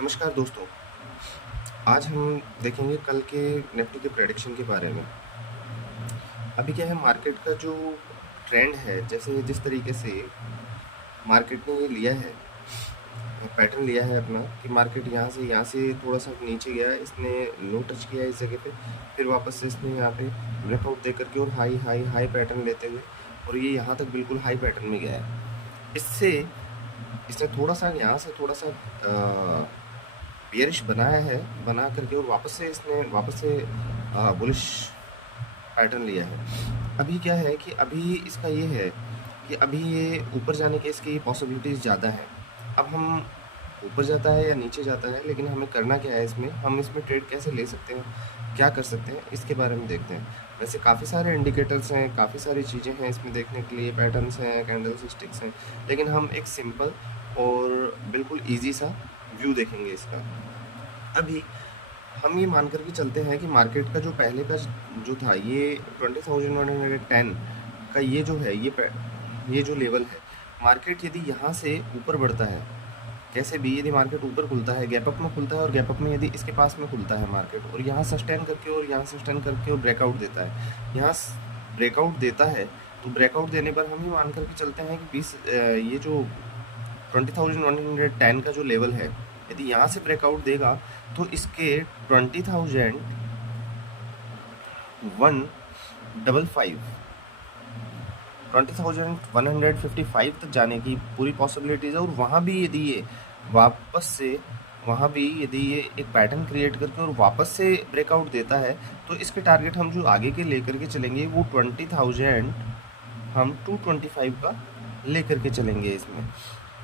नमस्कार दोस्तों। आज हम देखेंगे कल के निफ्टी के प्रेडिक्शन के बारे में। अभी क्या है, मार्केट का जो ट्रेंड है, जैसे जिस तरीके से मार्केट ने ये लिया है, पैटर्न लिया है अपना कि मार्केट यहाँ से थोड़ा सा नीचे गया, इसने लो टच किया इस जगह पे, फिर वापस से इसने यहाँ पे ब्रेकआउट दे करके और हाई हाई हाई पैटर्न लेते हुए और ये यहाँ तक बिल्कुल हाई पैटर्न में गया है। इससे इसने थोड़ा सा यहाँ से थोड़ा सा बियरिश बनाया है, बना करके और वापस से बुलिश पैटर्न लिया है। अभी क्या है कि अभी इसका ये है कि अभी ये ऊपर जाने के इसकी पॉसिबिलिटीज़ ज़्यादा है। अब हम ऊपर जाता है या नीचे जाता है, लेकिन हमें करना क्या है, इसमें हम इसमें ट्रेड कैसे ले सकते हैं, क्या कर सकते हैं, इसके बारे में देखते हैं। वैसे काफ़ी सारे इंडिकेटर्स हैं, काफ़ी सारी चीज़ें हैं इसमें देखने के लिए, पैटर्न्स हैं, कैंडल्स स्टिक्स हैं, लेकिन हम एक सिंपल और बिल्कुल ईजी सा व्यू देखेंगे इसका। अभी हम ये मान करके चलते हैं कि मार्केट का जो पहले का जो था, ये 20,110 का ये जो है, ये जो लेवल है, मार्केट यदि यहाँ से ऊपर बढ़ता है, कैसे भी यदि मार्केट ऊपर खुलता है, गैप अप में खुलता है और गैप अप में यदि इसके पास में खुलता है मार्केट और यहाँ सस्टेन करके और यहाँ सस्टेन करके और ब्रेकआउट देता है, यहाँ ब्रेकआउट देता है, तो ब्रेकआउट देने पर हम ये मान करके चलते हैं कि ये जो 20,110 का जो लेवल है, यदि यहाँ से ब्रेकआउट देगा तो इसके 20,155 तक जाने की पूरी पॉसिबिलिटीज़ है। और वहाँ भी यदि ये एक पैटर्न क्रिएट करके और वापस से ब्रेकआउट देता है, तो इसके टारगेट हम जो आगे के लेकर के चलेंगे वो 20,000 हम 225 का लेकर के चलेंगे इसमें।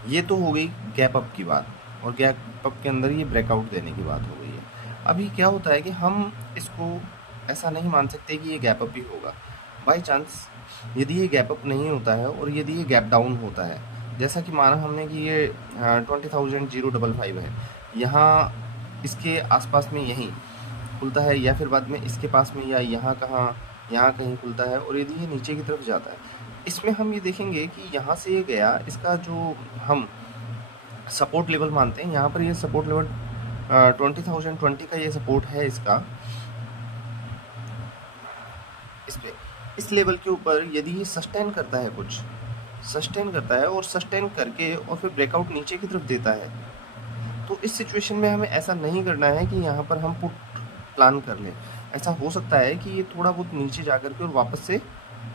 ये तो हो गई गैप अप की बात, और गैप अप के अंदर ये ब्रेकआउट देने की बात हो गई है। अभी क्या होता है कि हम इसको ऐसा नहीं मान सकते कि ये गैप अप ही होगा। बाई चांस यदि ये गैप अप नहीं होता है और यदि ये गैप डाउन होता है, जैसा कि माना हमने कि ये 20,055 है, यहाँ इसके आसपास में यहीं खुलता है या फिर बाद में इसके पास में या यहाँ कहीं खुलता है, और यदि ये नीचे की तरफ जाता है, इसमें हम ये देखेंगे कि यहाँ से ये गया, इसका जो हम सपोर्ट लेवल मानते हैं, यहाँ पर ये सपोर्ट लेवल 20,020 का ये सपोर्ट है इसका। इस लेवल के ऊपर यदि ये सस्टेन करता है, कुछ सस्टेन करता है और सस्टेन करके और फिर ब्रेकआउट नीचे की तरफ देता है, तो इस सिचुएशन में हमें ऐसा नहीं करना है कि यहाँ पर हम पुट प्लान कर लें। ऐसा हो सकता है कि ये थोड़ा बहुत नीचे जा कर के और वापस से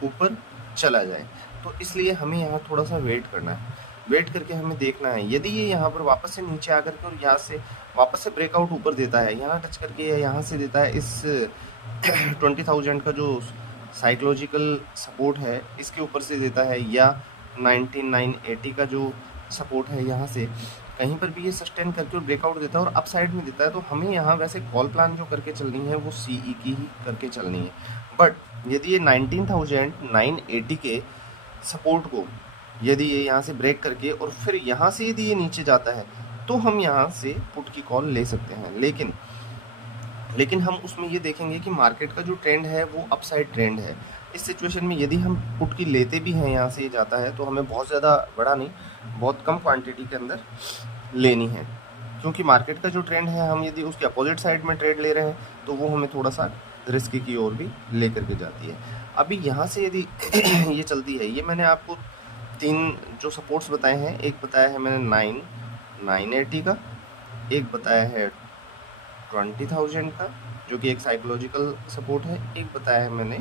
ऊपर चला जाए, तो इसलिए हमें यहाँ थोड़ा सा वेट करना है। वेट करके हमें देखना है, यदि ये यहाँ पर वापस से नीचे आकर के और यहाँ से वापस से ब्रेकआउट ऊपर देता है, यहाँ टच करके या यहाँ से देता है, इस 20,000 का जो साइकोलॉजिकल सपोर्ट है इसके ऊपर से देता है, या 19,980 का जो सपोर्ट है यहाँ से कहीं पर भी ये सस्टेन करके और ब्रेकआउट देता है और अप साइड में देता है, तो हमें यहाँ वैसे कॉल प्लान जो करके चलनी है वो CE की ही करके चलनी है। बट यदि ये 19,980 के सपोर्ट को यदि ये यहाँ से ब्रेक करके और फिर यहाँ से यदि ये नीचे जाता है, तो हम यहाँ से पुट की कॉल ले सकते हैं। लेकिन हम उसमें ये देखेंगे कि मार्केट का जो ट्रेंड है वो अपसाइड ट्रेंड है। इस सिचुएशन में यदि हम पुट की लेते भी हैं, यहाँ से ये जाता है, तो हमें बहुत ज़्यादा बड़ा नहीं, बहुत कम क्वांटिटी के अंदर लेनी है, क्योंकि मार्केट का जो ट्रेंड है, हम यदि उसके अपोजिट साइड में ट्रेड ले रहे हैं तो वो हमें थोड़ा सा रिस्क की ओर भी ले करके जाती है। अभी यहाँ से यदि ये चलती है, ये मैंने आपको 3 जो सपोर्ट्स बताए हैं, एक बताया है मैंने 980 का, एक बताया है 20,000 का जो कि एक साइकोलॉजिकल सपोर्ट है, एक बताया है मैंने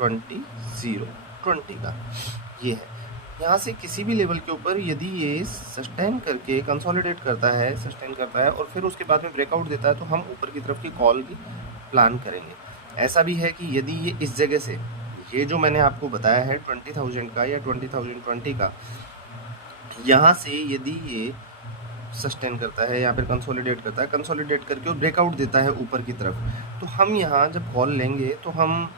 20 का। ये है, यहाँ से किसी भी लेवल के ऊपर यदि ये सस्टेन करके कंसोलिडेट करता है, सस्टेन करता है और फिर उसके बाद में ब्रेकआउट देता है, तो हम ऊपर की तरफ की कॉल की प्लान करेंगे। ऐसा भी है कि यदि ये इस जगह से, ये जो मैंने आपको बताया है 20,000 का या 20,020 का, यहाँ से यदि ये सस्टेन करता है या फिर कंसोलिडेट करता है, कंसोलिडेट करके और ब्रेकआउट देता है ऊपर की तरफ, तो हम यहाँ जब कॉल लेंगे तो हम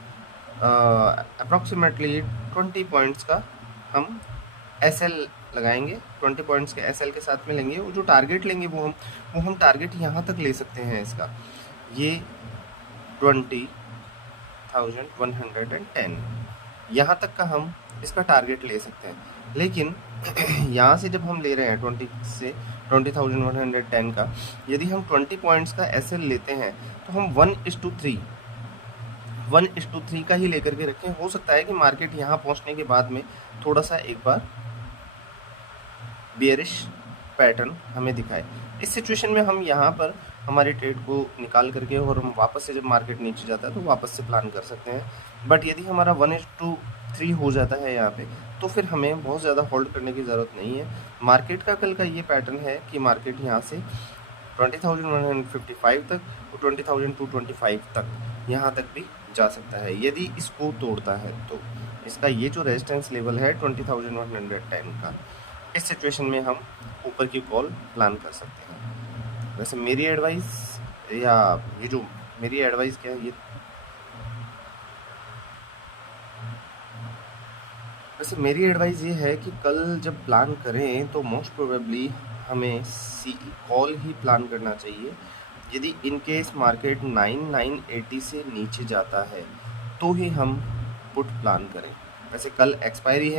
अप्रॉक्सीमेटली 20 पॉइंट्स का हम SL लगाएंगे, 20 पॉइंट्स के SL के साथ में लेंगे। वो जो टारगेट लेंगे वो हम टारगेट यहाँ तक ले सकते हैं इसका, ये 20,110 यहाँ तक का हम इसका टारगेट ले सकते हैं। लेकिन यहाँ से जब हम ले रहे हैं 20,110 का, यदि हम 20 पॉइंट्स का एसएल लेते हैं तो हम 1:3 का ही लेकर के रखें। हो सकता है कि मार्केट यहाँ पहुँचने के बाद में थोड़ा सा एक बार बेयरिश पैटर्न हमें दिखाए। इस सिचुएशन में हम यहाँ पर हमारे ट्रेड को निकाल करके और हम वापस से जब मार्केट नीचे जाता है तो वापस से प्लान कर सकते हैं। बट यदि हमारा 1:3 हो जाता है यहाँ पे, तो फिर हमें बहुत ज़्यादा होल्ड करने की ज़रूरत नहीं है। मार्केट का कल का ये पैटर्न है कि मार्केट यहाँ से 20,155 तक और 20,225 तक यहाँ तक भी जा सकता है यदि इसको तोड़ता है। तो इसका ये जो रेजिस्टेंस लेवल है 20,110 का, इस सिचुएशन में हम ऊपर की कॉल प्लान कर सकते हैं। वैसे मेरी एडवाइस या ये जो मेरी एडवाइस क्या है, वैसे मेरी एडवाइस ये है कि कल जब प्लान करें तो मोस्ट प्रोबेबली हमें सी कॉल ही प्लान करना चाहिए। यदि इन केस मार्केट 9,980 से नीचे जाता है तो ही हम पुट प्लान करें। वैसे कल एक्सपायरी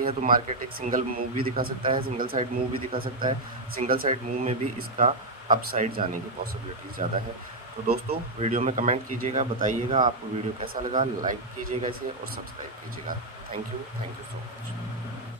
है तो मार्केट एक सिंगल मूव भी दिखा सकता है, सिंगल साइड मूव भी दिखा सकता है। सिंगल साइड मूव में भी इसका अपसाइड जाने की पॉसिबिलिटी ज़्यादा है। तो दोस्तों वीडियो में कमेंट कीजिएगा, बताइएगा आपको वीडियो कैसा लगा, लाइक कीजिएगा इसे और सब्सक्राइब कीजिएगा। Thank you so much.